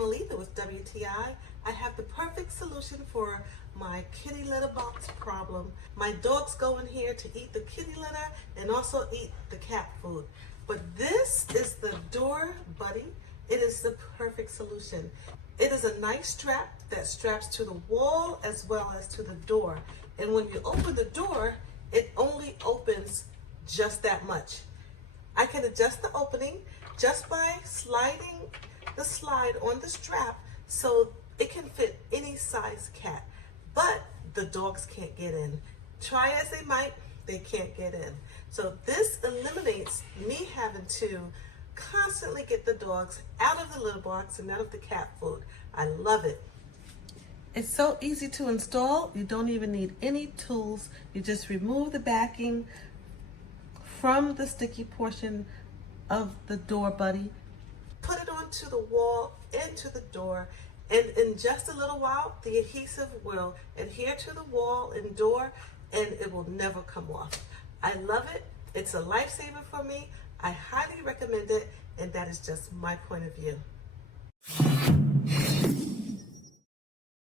Amelita with WTI. I have the perfect solution for my kitty litter box problem. My dogs go in here to eat the kitty litter and also eat the cat food. But this is the door buddy. It is the perfect solution. It is a nice strap that straps to the wall as well as to the door. And when you open the door, it only opens just that much. I can adjust the opening just by sliding the slide on the strap so it can fit any size cat. But the dogs can't get in. Try as they might, they can't get in. So this eliminates me having to constantly get the dogs out of the litter box and out of the cat food. I love it. It's so easy to install. You don't even need any tools. You just remove the backing from the sticky portion of the door buddy, put it onto the wall, into the door, and in just a little while, the adhesive will adhere to the wall and door, and it will never come off. I love it. It's a lifesaver for me. I highly recommend it, and that is just my point of view.